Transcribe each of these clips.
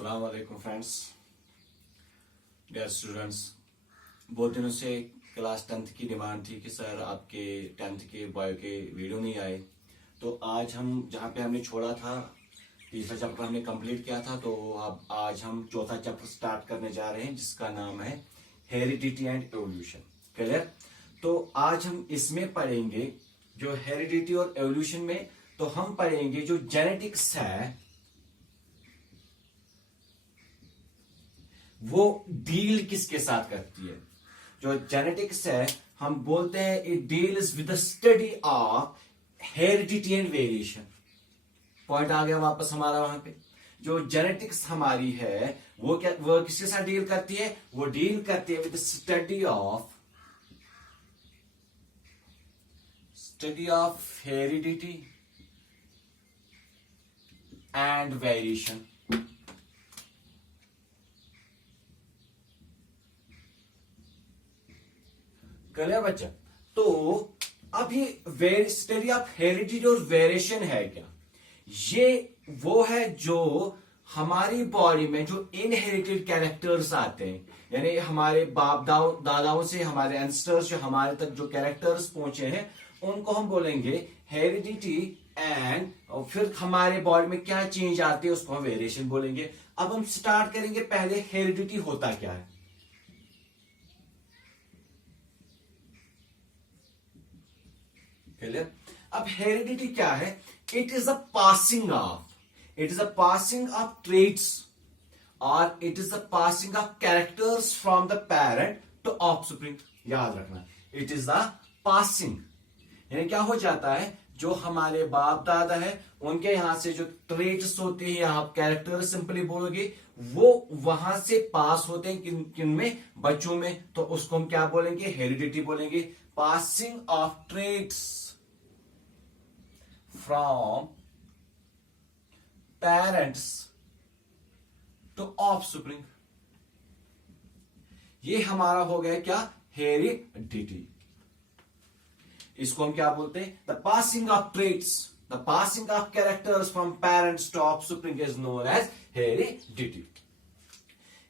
अस्सलाम वालेकुम friends, dear students. बहुत दिनों से क्लास 10th की डिमांड थी कि सर आपके 10th के बायो के वीडियो नहीं आए। तो आज हम जहाँ पे हमने छोड़ा था, तीसरा चैप्टर हमने कंप्लीट किया था, तो अब आज हम चौथा चैप्टर स्टार्ट करने जा रहे हैं जिसका नाम है हेरिडिटी एंड एवोल्यूशन। क्लियर? तो आज हम इसमें पढ़ेंगे जो हेरिडिटी और एवोल्यूशन में, तो हम पढ़ेंगे जो जेनेटिक्स है वो डील किसके साथ करती है। जो जेनेटिक्स है हम बोलते हैं it deals with the study of heredity and variation. Point आ गया वापस हमारा वहां पे। जो जेनेटिक्स हमारी है वो किसके साथ डील करती है? वो डील करती है with study of heredity and variation. Clear बच्चा? तो अब ये स्टडी ऑफ हेरिडिटी और वेरिएशन है क्या? ये वो है जो हमारी बॉडी में जो इनहेरिटेड कैरेक्टर्स आते हैं, यानी हमारे बाप दादाओं से हमारे एंसेस्टर्स जो हमारे तक जो कैरेक्टर्स पहुंचे हैं उनको हम बोलेंगे हेरिडिटी एंड फिर हमारे बॉडी में क्या चेंज आते हैं उसको हम वेरिएशन बोलेंगे। अब हम स्टार्ट करेंगे, पहले हेरिडिटी होता क्या है। अब हेरिडिटी क्या है? It is a passing of traits और it is a passing of characters from the parent to offspring. याद रखना, इट इज अ पासिंग, यानी क्या हो जाता है जो हमारे बाप दादा है उनके यहां से जो ट्रेट्स होते हैं या आप कैरेक्टर सिंपली बोलोगे वो वहां से पास होते हैं किन में? बच्चों में। तो उसको हम क्या बोलेंगे? हेरिडिटी बोलेंगे। Passing of traits from parents to offspring, ये हमारा हो गया क्या? हेरिडिटी। इसको हम क्या बोलते हैं? The passing of traits, the passing of characters from parents to offspring is known as heredity.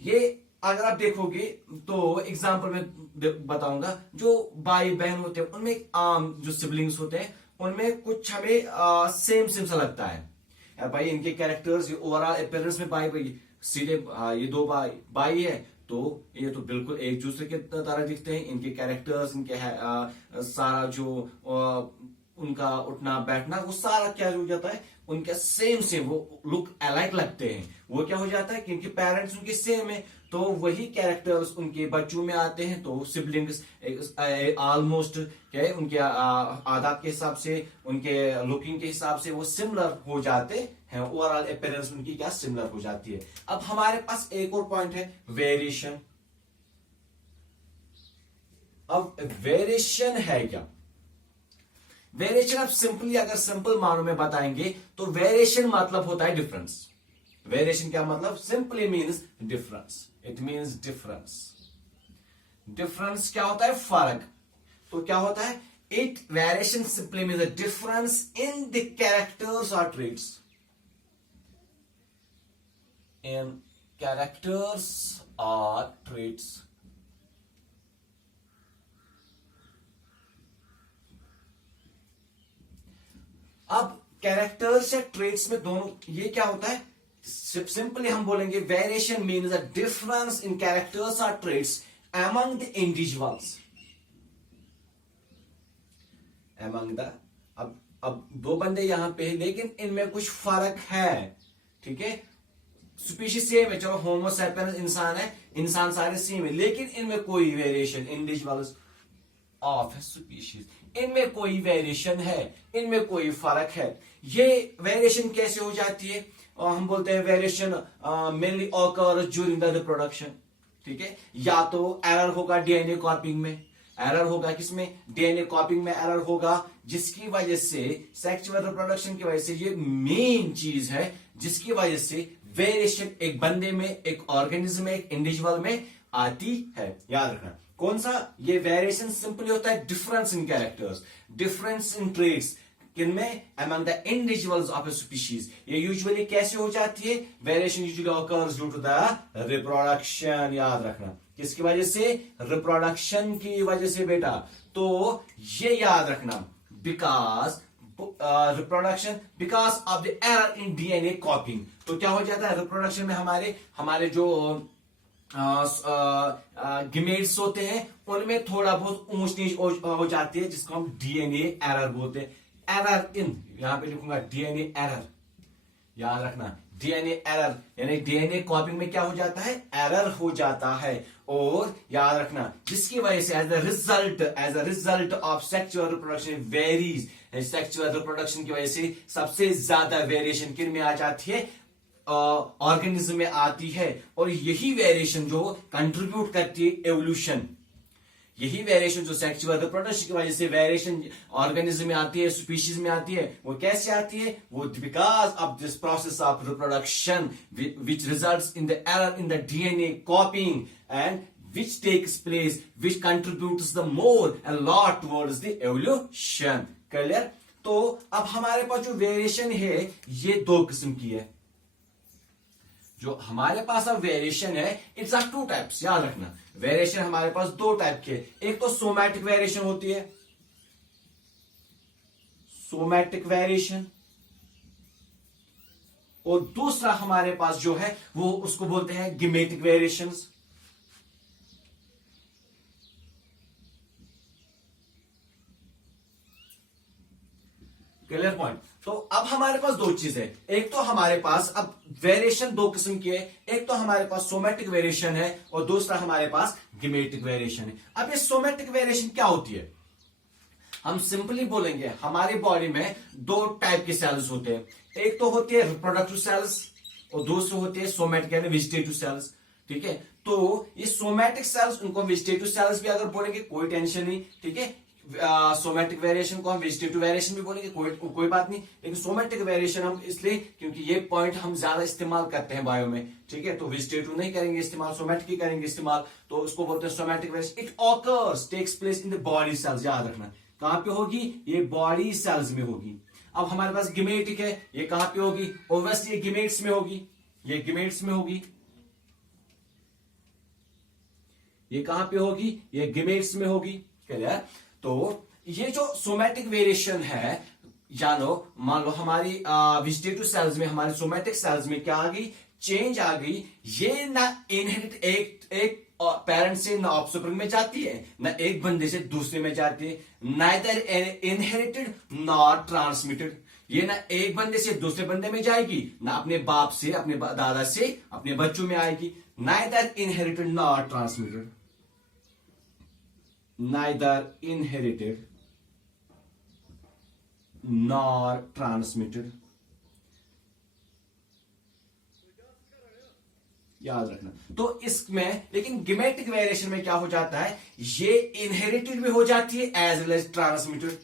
ये अगर आप देखोगे तो एग्जांपल में बताऊंगा, जो भाई बहन होते हैं उनमें आम जो सिबलिंग्स होते हैं उनमें कुछ हमें सेम सा लगता है। यार भाई इनके कैरेक्टर्स ओवरऑल अपीयरेंस में भाई सीधे ये दो भाई है तो ये तो बिल्कुल एक दूसरे के तरह दिखते हैं। इनके कैरेक्टर्स, इनके सारा जो उनका उठना बैठना वो सारा क्या हो जाता है? उनके सेम वो लुक अलाइक लगते हैं। वो क्या हो जाता है कि इनके पेरेंट्स उनके सेम है, तो वही कैरेक्टर्स उनके बच्चों में आते हैं। तो सिबलिंग्स ऑलमोस्ट क्या है, उनके आदत के हिसाब से, उनके लुकिंग के हिसाब से वो सिमिलर हो जाते हैं। ओवरऑल अपीयरेंस उनकी क्या सिमिलर हो जाती है। अब हमारे पास एक और पॉइंट है वेरिएशन। अब वेरिएशन है क्या? वेरिएशन अब सिंपली अगर सिंपल मानों में बताएंगे तो वेरिएशन मतलब होता है डिफरेंस। वेरिएशन क्या मतलब? Simply means difference. It means difference. Difference क्या होता है? फर्क। तो क्या होता है? It variation simply means a difference in the characters और ट्रेट्स। इन कैरेक्टर्स और ट्रेट्स। अब कैरेक्टर्स या ट्रेट्स में दोनों ये क्या होता है? सिंपली हम बोलेंगे variation means a difference in characters और traits among the individuals. Among the, अब दो बंदे यहां पे हैं लेकिन इनमें कुछ फर्क है। ठीक है, स्पीशीज सेम है, चलो होमो सैपियंस इंसान है, इंसान सारे सेम है, लेकिन इनमें कोई वेरिएशन, इंडिविजुअल्स ऑफ स्पीशीज, इनमें कोई वेरिएशन है, इनमें कोई फर्क है। ये वेरिएशन कैसे हो जाती है? हम बोलते हैं variation mainly occur during the reproduction. ठीक है, या तो एरर होगा डीएनए कॉपिंग में, एरर होगा किसमें? डीएनए कॉपिंग में एरर होगा, जिसकी वजह से सेक्सुअल रिप्रोडक्शन की वजह से, ये मेन चीज है जिसकी वजह से वेरिएशन एक बंदे में, एक ऑर्गेनिज्म में, एक इंडिविजुअल में आती है। याद रखना कौन सा? ये वेरिएशन सिंपली होता है difference in characters, difference in traits, किनमें, among the individuals of a species। ये यूजुअली कैसे हो जाती है, variation usually occurs due to the reproduction। याद रखना किसकी वजह से, रिप्रोडक्शन की वजह से बेटा। तो ये याद रखना, because reproduction, because of the error in DNA कॉपिंग। तो क्या हो जाता है, रिप्रोडक्शन में हमारे जो गिमेट्स होते हैं उनमें थोड़ा बहुत ऊंच नीच हो जाती है, जिसको हम डीएनए एरर बोलते हैं। एरर इन, यहां पे लिखूंगा डीएनए एरर, याद रखना डीएनए एरर, यानी डीएनए कॉपिंग में क्या हो जाता है, एरर हो जाता है। और याद रखना जिसकी वजह से as a result of sexual reproduction varies, sexual reproduction की वजह से सबसे ज्यादा वेरिएशन किन में आ जाती है, ऑर्गेनिज्म में आती है। और यही वेरिएशन जो कंट्रीब्यूट करती है एवोल्यूशन, यही वेरिएशन जो सेक्सुअल रिप्रोडक्शन की वजह से वेरिएशन ऑर्गेनिज्म में आती है, स्पीशीज में आती है, वो कैसे आती है, वो because of this process of reproduction which results in the error in the DNA कॉपिंग and which takes place, which contributes the more and lot towards the evolution। Clear. तो अब हमारे पास जो वेरिएशन है ये दो किस्म की है। जो हमारे पास अब वेरिएशन है, इट्स आर टू टाइप्स। याद रखना वेरिएशन हमारे पास दो टाइप के, एक तो सोमैटिक वेरिएशन होती है, सोमैटिक वेरिएशन, और दूसरा हमारे पास जो है वो उसको बोलते हैं गिमेटिक वेरिएशंस। Clear point. तो अब हमारे पास दो चीजें, एक तो हमारे पास अब वेरिएशन दो किस्म की है, एक तो हमारे पास सोमैटिक वेरिएशन है और दूसरा हमारे पास गिमेटिक वेरिएशन है। अब ये सोमैटिक वेरिएशन क्या होती है, हम सिंपली बोलेंगे हमारी बॉडी में दो टाइप के सेल्स होते हैं, एक तो होती है रिप्रोडक्टिव सेल्स और दूसरे होते हैं सोमैटिक यानी वेजिटेटिव सेल्स। ठीक है, तो ये सोमैटिक सेल्स, उनको वेजिटेटिव सेल्स भी अगर बोलेंगे कोई टेंशन नहीं। ठीक है, सोमैटिक वेरिएशन को हम वेजिटेटिव वेरिएशन भी बोलेंगे, कोई बात नहीं। लेकिन सोमैटिक वेरिएशन हम इसलिए क्योंकि ये पॉइंट हम ज्यादा इस्तेमाल करते हैं बायो में। ठीक है, तो वेजिटेटिव नहीं करेंगे इस्तेमाल, सोमैटिक ही करेंगे इस्तेमाल, तो उसको बोलते हैं somatic variation. It occurs, takes place in the body cells. याद रखना कहां पे होगी, ये बॉडी सेल्स में होगी। अब हमारे पास गिमेटिक है, ये कहां पे होगी, ऑब्वियसली ये गिमेट्स में होगी, ये गिमेट्स में होगी। ये कहां पे होगी, ये गिमेट्स में होगी। क्लियर। तो ये जो सोमैटिक वेरिएशन है, जानो मान लो हमारी वेजिटेटिव सेल्स में, हमारे सोमैटिक सेल्स में क्या आ गई, चेंज आ गई। ये ना इनहेरिट एक पेरेंट से ना ऑफस्प्रिंग में जाती है, ना एक बंदे से दूसरे में जाती है, नाइदर इनहेरिटेड नॉट ट्रांसमिटेड। ये ना एक बंदे से दूसरे बंदे में जाएगी, ना अपने बाप से, अपने दादा से अपने बच्चों में आएगी। Neither inherited not transmitted, neither inherited nor transmitted। याद रखना। तो इसमें लेकिन गिमेटिक वेरिएशन में क्या हो जाता है, ये इनहेरिटेड भी हो जाती है as well as transmitted.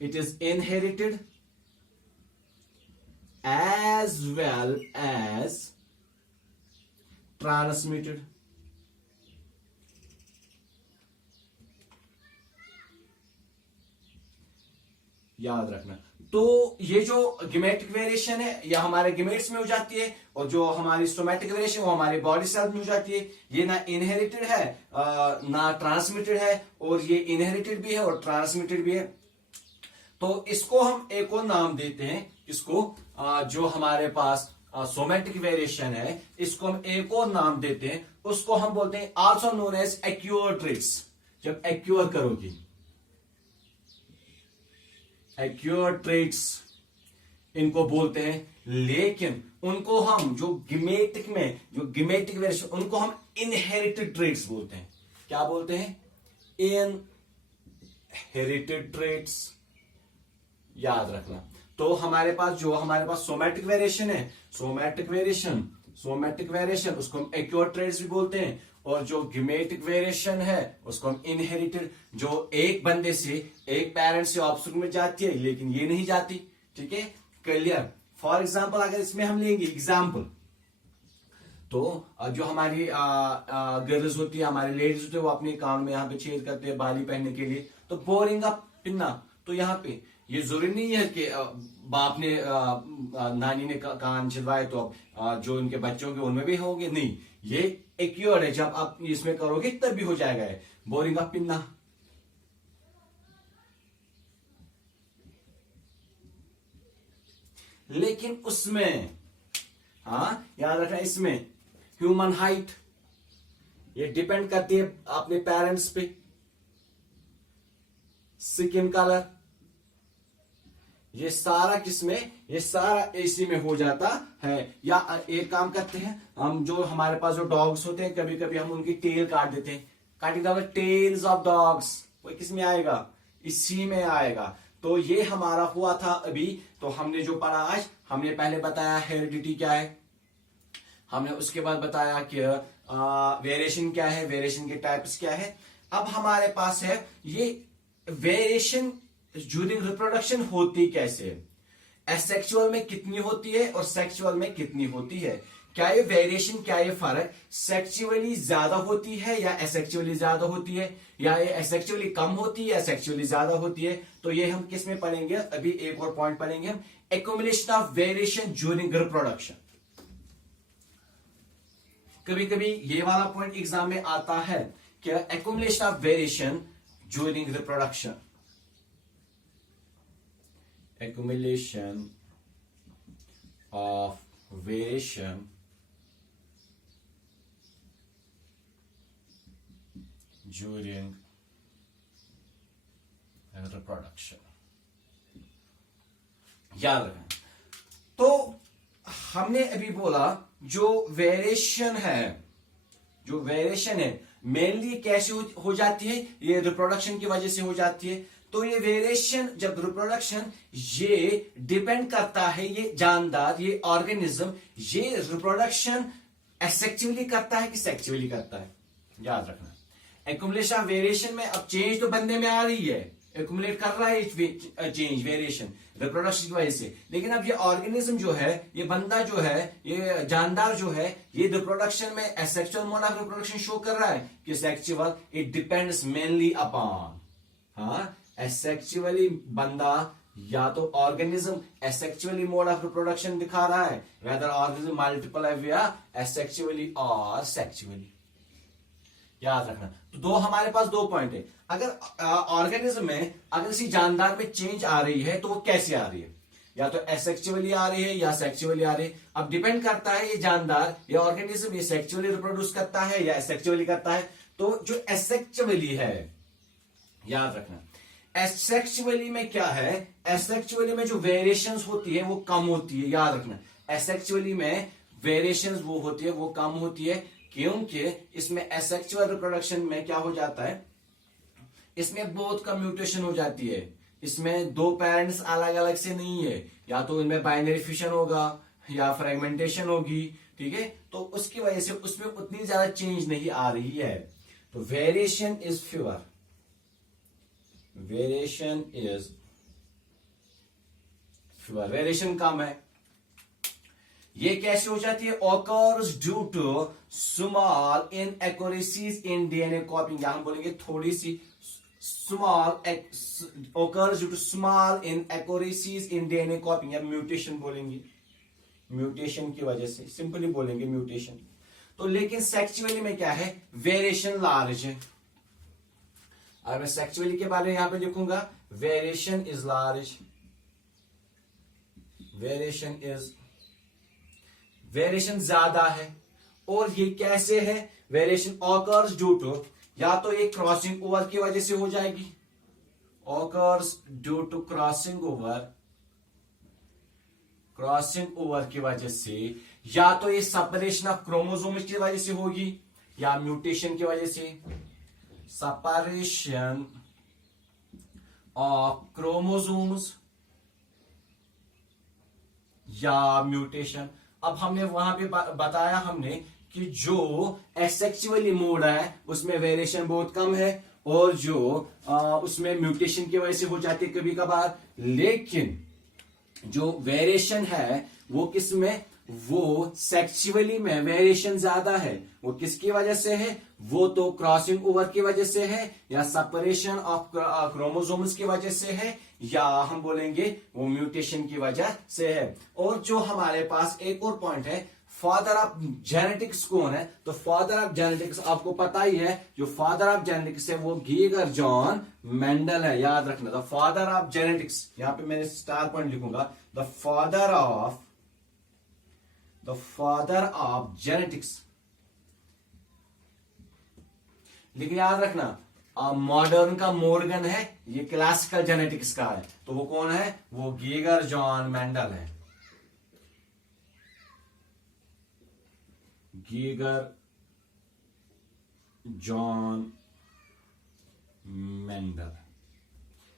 It is inherited as well as transmitted. याद रखना। तो ये जो गिमेटिक वेरिएशन है ये हमारे गिमेट्स में हो जाती है, और जो हमारी सोमैटिक वेरिएशन वो हमारे बॉडी सेल्स में हो जाती है। ये ना इनहेरिटेड है ना ट्रांसमिटेड है, और ये इनहेरिटेड भी है और ट्रांसमिटेड भी है। तो इसको हम एक और नाम देते हैं, इसको जो हमारे पास सोमैटिक वेरिएशन है, इसको हम एक और नाम देते हैं, उसको हम बोलते हैं आल्सो नोन एज एक्यूअर ट्रेट्स। जब एक्यूअर करोगी, एक्यूअर ट्रेट्स इनको बोलते हैं, लेकिन उनको हम जो गिमेटिक में, जो गिमेटिक वेरिएशन, उनको हम इनहेरिटेड ट्रेट्स बोलते हैं। क्या बोलते हैं, इनहेरिटेड ट्रेट्स। याद रखना। तो हमारे पास सोमैटिक वेरिएशन है, सोमैटिक वेरिएशन उसको हम एक्यूअर ट्रेट्स भी बोलते हैं, और जो गिमेटिक वेरिएशन है उसको हम इनहेरिटेड, जो एक बंदे से, एक पेरेंट से ऑफस्प्रिंग में जाती है, लेकिन ये नहीं जाती। ठीक है, क्लियर। फॉर एग्जाम्पल अगर इसमें हम लेंगे एग्जाम्पल, तो जो हमारी गर्ल्स होती है, हमारे लेडीज होती है, वो अपने कान में यहाँ पे छेद करते हैं बाली पहनने के लिए, तो बोरिंग का पिन्ना, तो यहाँ पे ये जरूरी नहीं है कि बाप ने नानी ने कान छिलवाए तो जो उनके बच्चों के उनमें भी होंगे, नहीं, ये एक्योर्ड है, जब आप इसमें करोगे तब भी हो जाएगा। बोरिंग अप पिन्ना, लेकिन उसमें, हाँ याद रखना, इसमें ह्यूमन हाइट ये डिपेंड करती है अपने पेरेंट्स पे, स्किन कलर, ये सारा किसमें, ये सारा एसी में हो जाता है। या एक काम करते हैं हम, जो हमारे पास जो डॉग्स होते हैं कभी कभी हम उनकी टेल काट देते हैं, cutting the tails of dogs, वो किस में आएगा, इसी में आएगा। तो ये हमारा हुआ था अभी। तो हमने जो पढ़ा आज, हमने पहले बताया हेरिडिटी क्या है, हमने उसके बाद बताया कि वेरिएशन क्या है, वेरिएशन के टाइप्स क्या है। अब हमारे पास है ये वेरिएशन ड्यूरिंग रिप्रोडक्शन होती कैसे है, एसेक्सुअल में कितनी होती है और सेक्सुअल में कितनी होती है। क्या ये वेरिएशन, क्या ये फर्क सेक्सुअली ज्यादा होती है या एसेक्सुअली ज्यादा होती है, या ये एसेक्सुअली कम होती है या सेक्सुअली ज्यादा होती है। तो ये हम किस में पढ़ेंगे, अभी एक और पॉइंट पढ़ेंगे हम, accumulation of variation during reproduction. कभी कभी ये वाला पॉइंट एग्जाम में आता है कि accumulation of variation during reproduction, accumulation of variation during reproduction। याद रखें, तो हमने अभी बोला जो वेरिएशन है, जो वेरिएशन है मेनली कैसे हो जाती है, ये रिप्रोडक्शन की वजह से हो जाती है। तो ये वेरिएशन जब रिप्रोडक्शन, ये डिपेंड करता है, ये जानदार, ये ऑर्गेनिज्म, ये रिप्रोडक्शन एसेक्सुअली करता है कि सेक्सुअली करता है। याद रखना, एक्युमुलेशन वेरिएशन में अब चेंज तो बंदे में आ रही है, एक्युमुलेट कर रहा है चेंज, वेरिएशन रिप्रोडक्शन की वजह से, लेकिन अब ये ऑर्गेनिज्म जो है, ये बंदा जो है, ये जानदार जो है, ये रिप्रोडक्शन में asexual mode of reproduction show कर रहा है कि sexual, it depends mainly upon, हाँ, एसेक्सुअली बंदा या तो organism asexually mode of reproduction दिखा रहा है, वेदर ऑर्गेनिज्म मल्टीपल या एसेक्सुअली और सेक्सुअली। याद रखना, तो दो हमारे पास दो पॉइंट है। अगर ऑर्गेनिज्म में अगर किसी जानदार में चेंज आ रही है तो वो कैसे आ रही है, या तो एसेक्सुअली आ रही है या सेक्सुअली आ रही है। अब डिपेंड करता है ये जानदार, ये ऑर्गेनिज्म, ये सेक्सुअली रिप्रोड्यूस करता है या एसेक्सुअली करता है। तो जो एसेक्सुअली है, याद रखना, एसेक्सुअली में क्या है, एसेक्सुअली में जो वेरिएशंस होती है वो कम होती है। याद रखना, एसेक्सुअली में वेरिएशंस वो होती है, वो कम होती है, क्योंकि इसमें एसेक्सुअल रिप्रोडक्शन में क्या हो जाता है, इसमें बहुत कम म्यूटेशन हो जाती है। इसमें दो पेरेंट्स अलग अलग से नहीं है, या तो इनमें बाइनरी फिशन होगा या फ्रेगमेंटेशन होगी, ठीक है। तो उसकी वजह से उसमें उतनी ज्यादा चेंज नहीं आ रही है। तो variation is fewer, variation is fewer, variation कम है। ये कैसे हो जाती है, occurs due to small inaccuracies in DNA copying, या हम बोलेंगे थोड़ी सी small occurs due to small inaccuracies in DNA copying, या म्यूटेशन बोलेंगे, म्यूटेशन की वजह से सिंपली बोलेंगे म्यूटेशन। तो लेकिन सेक्सुअली में क्या है, वेरिएशन लार्ज है। अगर मैं सेक्सुअली के बारे में यहां पे लिखूंगा, वेरिएशन इज लार्ज, वेरिएशन ज्यादा है। और ये कैसे है, वेरिएशन ऑकर्स ड्यू टू, या तो ये क्रॉसिंग ओवर की वजह से हो जाएगी, occurs due to crossing over की वजह से, या तो ये सेपरेशन ऑफ क्रोमोसोम्स की वजह से होगी, या म्यूटेशन की वजह से, सेपरेशन ऑफ क्रोमोसोम्स या म्यूटेशन। अब हमने वहां पे बताया हमने कि जो एसेक्सुअली मोड है उसमें वेरिएशन बहुत कम है, और जो उसमें म्यूटेशन की वजह से हो जाती है कभी कभार, लेकिन जो वेरिएशन है वो किस में, वो सेक्सुअली में वेरिएशन ज्यादा है। वो किसकी वजह से है, वो तो क्रॉसिंग ओवर की वजह से है, या सेपरेशन ऑफ क्रोमोसोम्स की वजह से है, या हम बोलेंगे वो म्यूटेशन की वजह से है। और जो हमारे पास एक और पॉइंट है, फादर ऑफ जेनेटिक्स कौन है, तो फादर ऑफ जेनेटिक्स आपको पता ही है, जो फादर ऑफ जेनेटिक्स है वो गीगर जॉन मेंडल है, याद रखना। द फादर ऑफ जेनेटिक्स, यहां पे मैंने स्टार पॉइंट लिखूंगा, द फादर ऑफ जेनेटिक्स। लेकिन याद रखना मॉडर्न का मॉर्गन है, ये क्लासिकल जेनेटिक्स का है, तो वो कौन है, वो गीगर जॉन मेंडल है। गीगर जॉन मेंडल,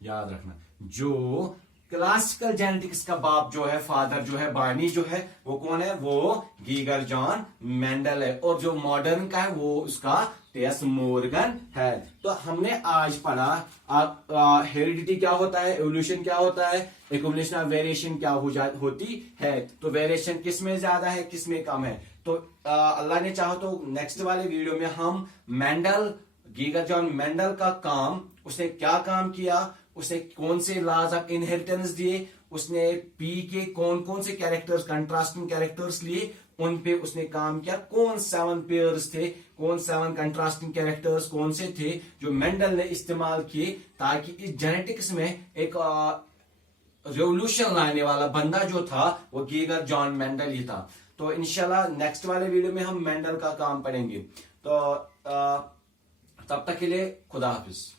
याद रखना। जो क्लासिकल जेनेटिक्स का बाप जो है, फादर जो है, बानी जो है, वो कौन है, वो गीगर जॉन मेंडल है। और जो मॉडर्न का है वो उसका टेस मॉर्गन है। तो हमने आज पढ़ा हेरिडिटी क्या होता है, एवोल्यूशन क्या होता है, एक्युमुलेशन ऑफ वेरिएशन क्या होती है। तो वेरिएशन किस में ज्यादा है, किस में कम है। तो अल्लाह ने चाहा तो नेक्स्ट वाले वीडियो में हम मेंडल, गीगर जॉन मेंडल का काम, उसने क्या काम किया, उसने कौन से लॉज ऑफ इनहेरिटेंस दिए, उसने पी के कौन कौन से कैरेक्टर्स, कंट्रास्टिंग कैरेक्टर्स लिए, उन पे उसने काम किया। कौन 7 पेयर्स थे, कौन 7 कंट्रास्टिंग कैरेक्टर्स कौन से थे जो मेंडल ने इस्तेमाल किए, ताकि इस जेनेटिक्स में एक रेवोल्यूशन लाने वाला बंदा जो था वो गीगर जॉन मेंडल ही था। तो इंशाल्लाह नेक्स्ट वाले वीडियो में हम मेंडल का काम पढ़ेंगे। तो तब तक के लिए खुदा हाफिज।